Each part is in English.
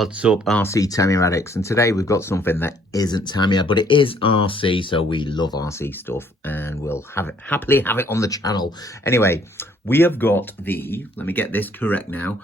What's up, RC Tamiya addicts? And today we've got something that isn't Tamiya, but it is RC, so we love RC stuff and we'll happily have it on the channel. Anyway, we have got the, let me get this correct now,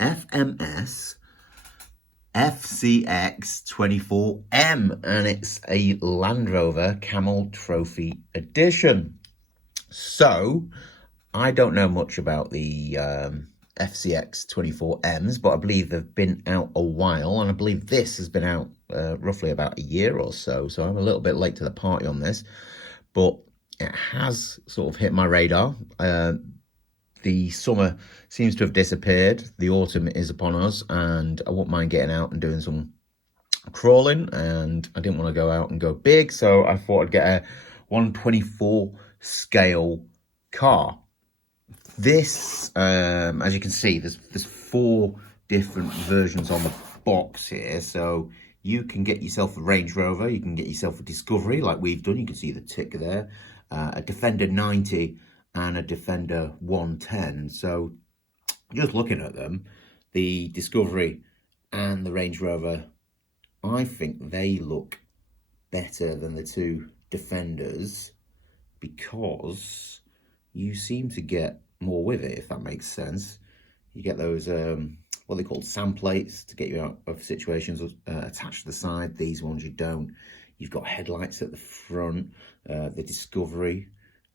FMS FCX24M, and it's a Land Rover Camel Trophy Edition. So, I don't know much about the FCX24Ms, but I believe they've been out a while, and I believe this has been out roughly about a year or so, so I'm a little bit late to the party on this, but it has sort of hit my radar. The summer seems to have disappeared, the autumn is upon us, and I wouldn't mind getting out and doing some crawling, and I didn't want to go out and go big, so I thought I'd get a 1/24 scale car. This, as you can see, there's 4 different versions on the box here. So you can get yourself a Range Rover, you can get yourself a Discovery like we've done. You can see the tick there, a Defender 90 and a Defender 110. So just looking at them, the Discovery and the Range Rover, I think they look better than the 2 Defenders because you seem to get more with it, if that makes sense. You get those what they call sand plates to get you out of situations attached to the side. These ones you don't. You've got headlights at the front. The Discovery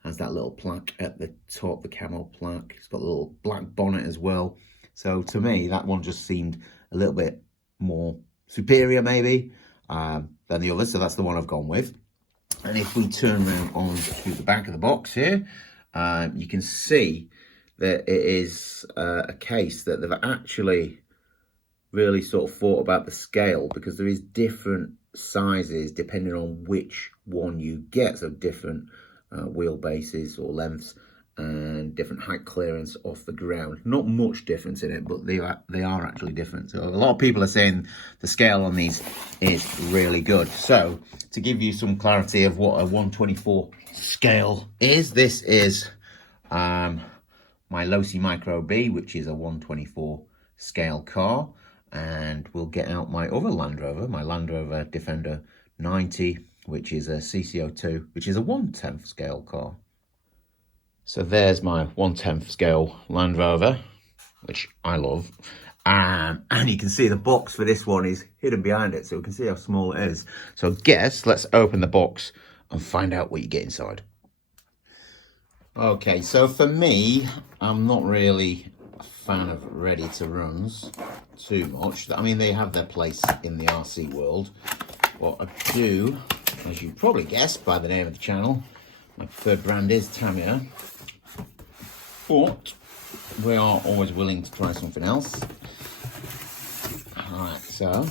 has that little plaque at the top, the camo plaque. It's got a little black bonnet as well. So to me, that one just seemed a little bit more superior maybe than the other, so that's the one I've gone with. And if we turn around on to the back of the box here, you can see that it is a case that they've actually really sort of thought about the scale, because there is different sizes depending on which one you get. So different wheelbases or lengths and different height clearance off the ground. Not much difference in it, but they are actually different. So a lot of people are saying the scale on these is really good. So to give you some clarity of what a 1/24 scale is, this is my Losi Micro B, which is a 1/24 scale car, and we'll get out my other Land Rover, my Land Rover Defender 90, which is a CC02, which is a 1/10 scale car. So there's my 1/10 scale Land Rover, which I love. And you can see the box for this one is hidden behind it, so we can see how small it is. So I guess let's open the box and find out what you get inside. Okay, so for me, I'm not really a fan of ready-to-runs too much. I mean, they have their place in the RC world. What I do, as you probably guessed by the name of the channel, my preferred brand is Tamiya, but we are always willing to try something else. Alright, so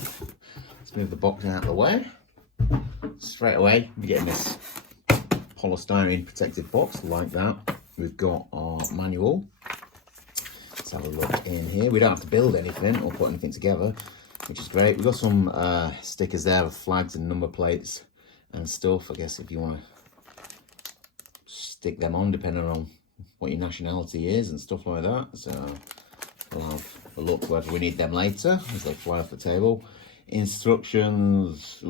let's move the box out of the way. Straight away, we're getting this polystyrene protected box like that. We've got our manual. Let's have a look in here. We don't have to build anything or put anything together, which is great. We've got some stickers there with flags and number plates and stuff. I guess if you want to stick them on depending on what your nationality is and stuff like that. So we'll have a look whether we need them later as they fly off the table. Instructions.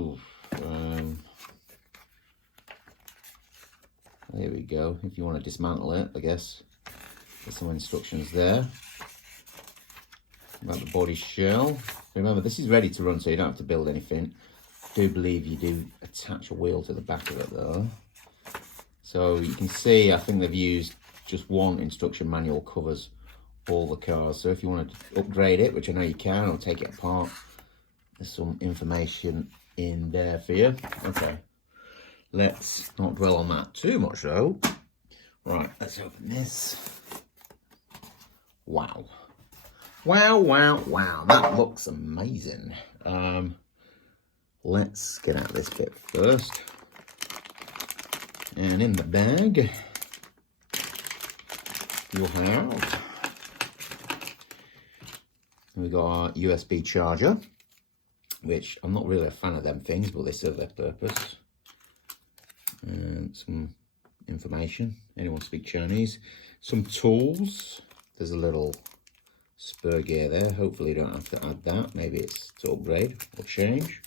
There we go. If you want to dismantle it, I guess there's some instructions there about the body shell. Remember, this is ready to run, so you don't have to build anything. I do believe you do attach a wheel to the back of it though. So you can see, I think they've used just one instruction manual covers all the cars. So if you want to upgrade it, which I know you can, or take it apart, there's some information in there for you. Okay. Let's not dwell on that too much though. Right, let's open this. Wow. Wow, wow, wow. That looks amazing. Let's get out this bit first. And in the bag, you'll have, we've got our USB charger, which I'm not really a fan of them things, but they serve their purpose. And some information, anyone speak Chinese, some tools, there's a little spur gear there. Hopefully you don't have to add that. Maybe it's to upgrade or change.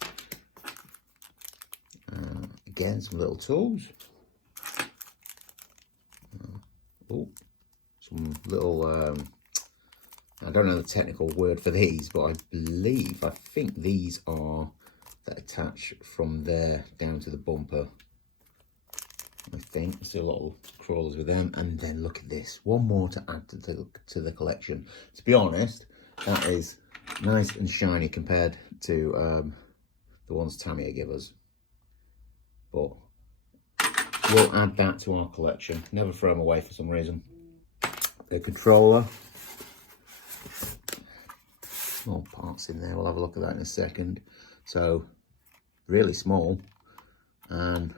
Again, some little tools. Oh, some little, I don't know the technical word for these, but I think these are that attach from there down to the bumper. I think I see a lot of crawlers with them. And then look at this, one more to add to the collection. To be honest, that is nice and shiny compared to the ones Tamiya give us. But we'll add that to our collection. Never throw them away for some reason. The controller. Small parts in there. We'll have a look at that in a second. So, really small. And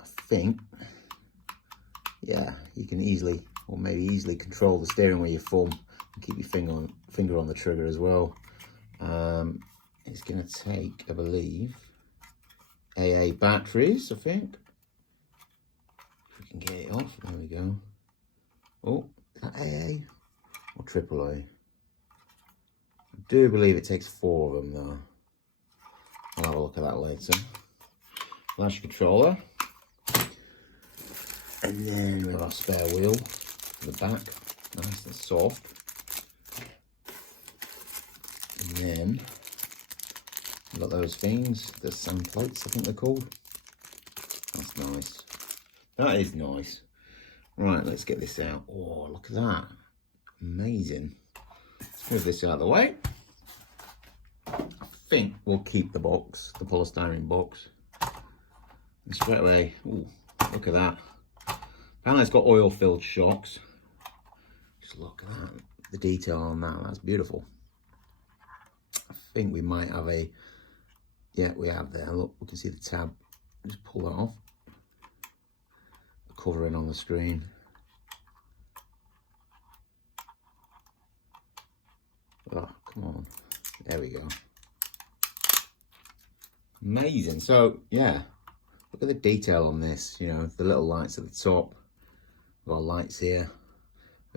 I think, yeah, you can easily, or maybe easily control the steering with your thumb and keep your finger on the trigger as well. It's going to take, I believe, AA batteries, I think. If we can get it off, there we go. Oh, is that AA or AAA? I do believe it takes 4 of them though. I'll have a look at that later. Flash controller. And then we have our spare wheel for the back, nice and soft. And then we've got those things, the sand plates, I think they're called. That's nice. That is nice. Right, let's get this out. Oh, look at that. Amazing. Let's move this out of the way. I think we'll keep the box, the polystyrene box. And straight away, ooh, look at that. Apparently it's got oil-filled shocks. Just look at that. The detail on that, that's beautiful. I think we might have a, yeah, we have there. Look, we can see the tab. Just pull that off. The covering on the screen. Oh, come on. There we go. Amazing. So, yeah, look at the detail on this. You know, the little lights at the top. Got lights here.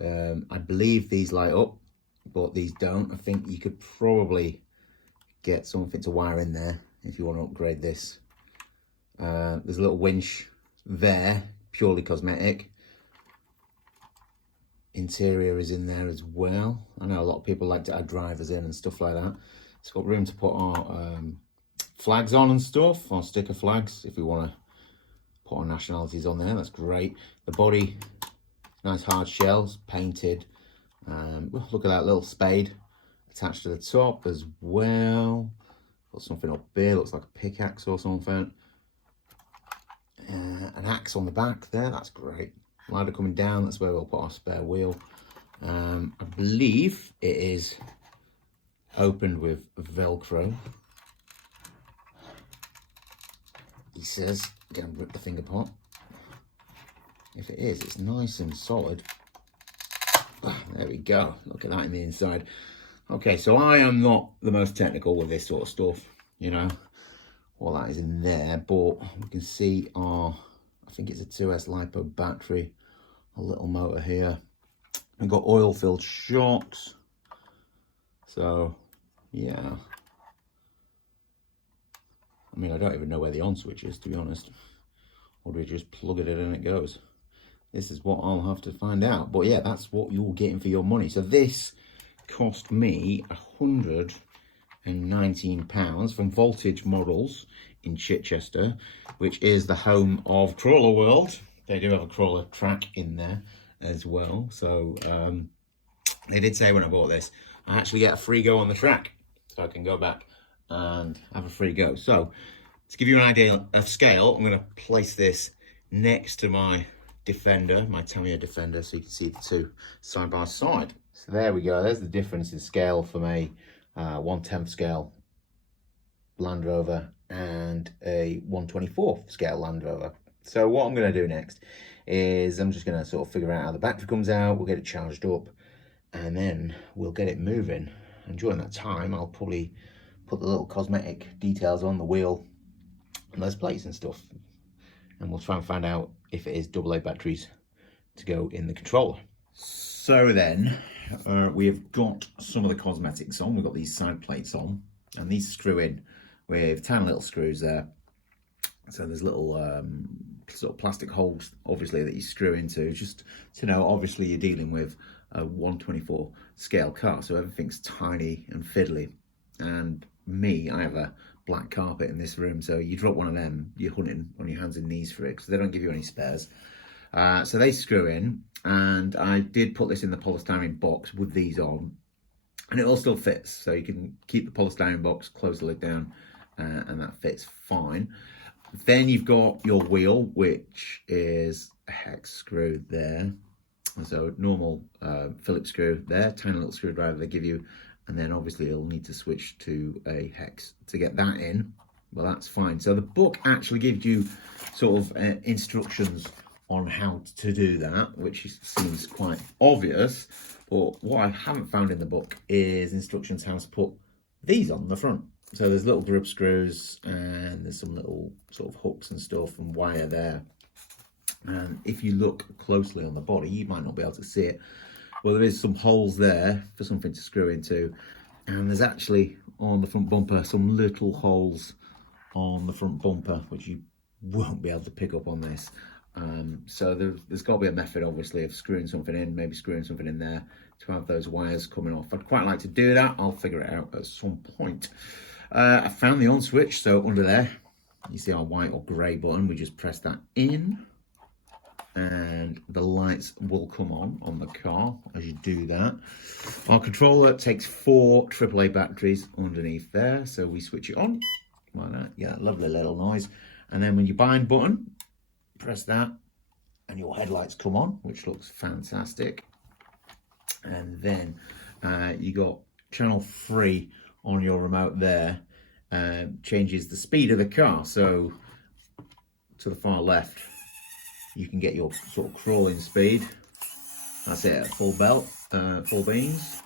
I believe these light up, but these don't. I think you could probably get something to wire in there if you want to upgrade this. There's a little winch there, purely cosmetic. Interior is in there as well. I know a lot of people like to add drivers in and stuff like that. It's got room to put our flags on and stuff, our sticker flags, if we want to put our nationalities on there. That's great. The body, nice hard shells, painted. Look at that little spade attached to the top as well. Got something up there, looks like a pickaxe or something. An axe on the back there, that's great. Ladder coming down, that's where we'll put our spare wheel. I believe it is opened with Velcro. He says, gonna rip the finger part. If it is, it's nice and solid. There we go, look at that in the inside. Okay, so I am not the most technical with this sort of stuff, you know, all that is in there, but we can see our, I think it's a 2S LiPo battery, a little motor here. We've got oil-filled shocks. So, yeah. I mean, I don't even know where the on switch is, to be honest. Or do we just plug it in and it goes? This is what I'll have to find out. But yeah, that's what you're getting for your money. So this cost me £119 from Voltage Models in Chichester, which is the home of Crawler World. They do have a crawler track in there as well. So they did say when I bought this, I actually get a free go on the track. So I can go back and have a free go. So to give you an idea of scale, I'm going to place this next to my Defender, my Tamiya Defender, so you can see the two side by side. So there we go. There's the difference in scale from a 1/10th scale Land Rover and a 1/24th scale Land Rover. So what I'm going to do next is I'm just going to sort of figure out how the battery comes out. We'll get it charged up and then we'll get it moving. And during that time, I'll probably put the little cosmetic details on the wheel and those plates and stuff. And we'll try and find out if it is AA batteries to go in the controller. So then, we have got some of the cosmetics on. We've got these side plates on, and these screw in with tiny little screws there. So there's little sort of plastic holes, obviously, that you screw into, just to know, obviously, you're dealing with a 1/24 scale car, so everything's tiny and fiddly. And me, I have a black carpet in this room, so you drop one of them, you're hunting on your hands and knees for it, because they don't give you any spares. So they screw in, and I did put this in the polystyrene box with these on, and it all still fits. So you can keep the polystyrene box, close the lid down, and that fits fine. Then you've got your wheel, which is a hex screw there. So normal Phillips screw there, tiny little screwdriver they give you, and then obviously you'll need to switch to a hex to get that in. Well, that's fine. So the book actually gives you sort of instructions on how to do that, which seems quite obvious. But what I haven't found in the book is instructions how to put these on the front. So there's little grub screws, and there's some little sort of hooks and stuff and wire there. And if you look closely on the body, you might not be able to see it. Well, there is some holes there for something to screw into. And there's actually on the front bumper some little holes on the front bumper, which you won't be able to pick up on this. So there's got to be a method, obviously, of screwing something in, maybe screwing something in there to have those wires coming off. I'd quite like to do that. I'll figure it out at some point. I found the on switch, so under there, you see our white or grey button. We just press that in, and the lights will come on the car as you do that. Our controller takes 4 AAA batteries underneath there, so we switch it on like that. Yeah, lovely little noise. And then when you bind button, press that, and your headlights come on, which looks fantastic. And then you got channel 3 on your remote there, changes the speed of the car. So to the far left, you can get your sort of crawling speed. That's it at full belt, full beans.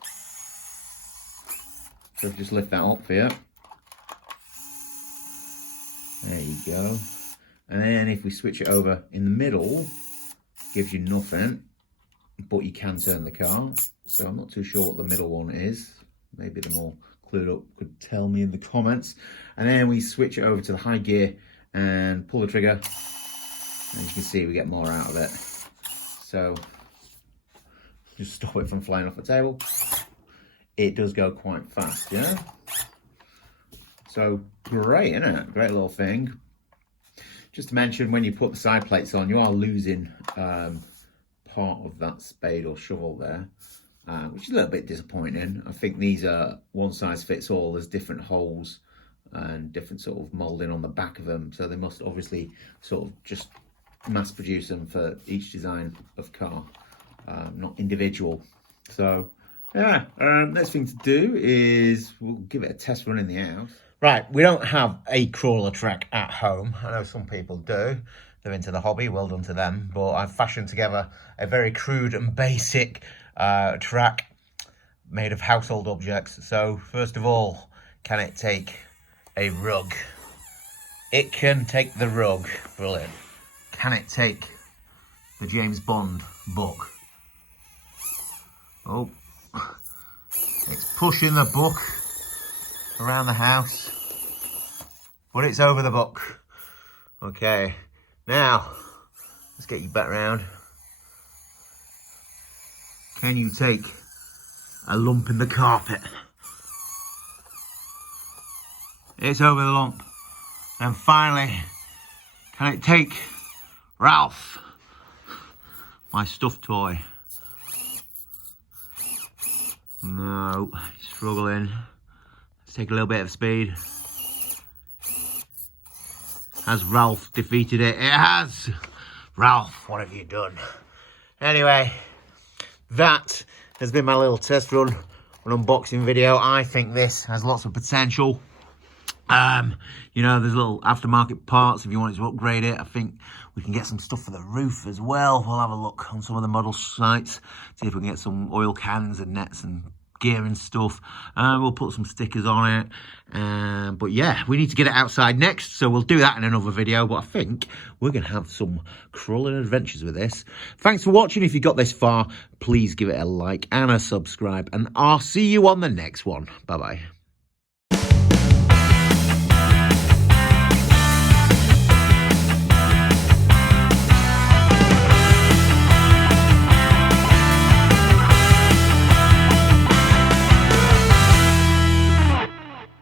So just lift that up for you. There you go. And then if we switch it over in the middle, gives you nothing, but you can turn the car. So I'm not too sure what the middle one is. Maybe the more clued up could tell me in the comments. And then we switch it over to the high gear and pull the trigger. And you can see we get more out of it. So just stop it from flying off the table. It does go quite fast, yeah? So great, isn't it? Great little thing. Just to mention, when you put the side plates on, you are losing part of that spade or shovel there, which is a little bit disappointing. I think these are one size fits all. There's different holes and different sort of moulding on the back of them. So they must obviously sort of just mass produce them for each design of car, not individual. So yeah, next thing to do is we'll give it a test run in the house. Right, we don't have a crawler track at home. I know some people do. They're into the hobby, well done to them. But I've fashioned together a very crude and basic track made of household objects. So first of all, can it take a rug? It can take the rug, brilliant. Can it take the James Bond book? Oh, it's pushing the book around the house, but it's over the book. Okay, now let's get you back round. Can you take a lump in the carpet? It's over the lump. And finally, can it take Ralph, my stuffed toy? No, struggling. Let's take a little bit of speed. Has Ralph defeated it? It has! Ralph, what have you done? Anyway, that has been my little test run, an unboxing video. I think this has lots of potential. You know, there's little aftermarket parts if you wanted to upgrade it. I think we can get some stuff for the roof as well. We'll have a look on some of the model sites, see if we can get some oil cans and nets and gear and stuff. We'll put some stickers on it. But yeah, we need to get it outside next, so we'll do that in another video. But I think we're going to have some crawling adventures with this. Thanks for watching. If you got this far, please give it a like and a subscribe, and I'll see you on the next one. Bye-bye.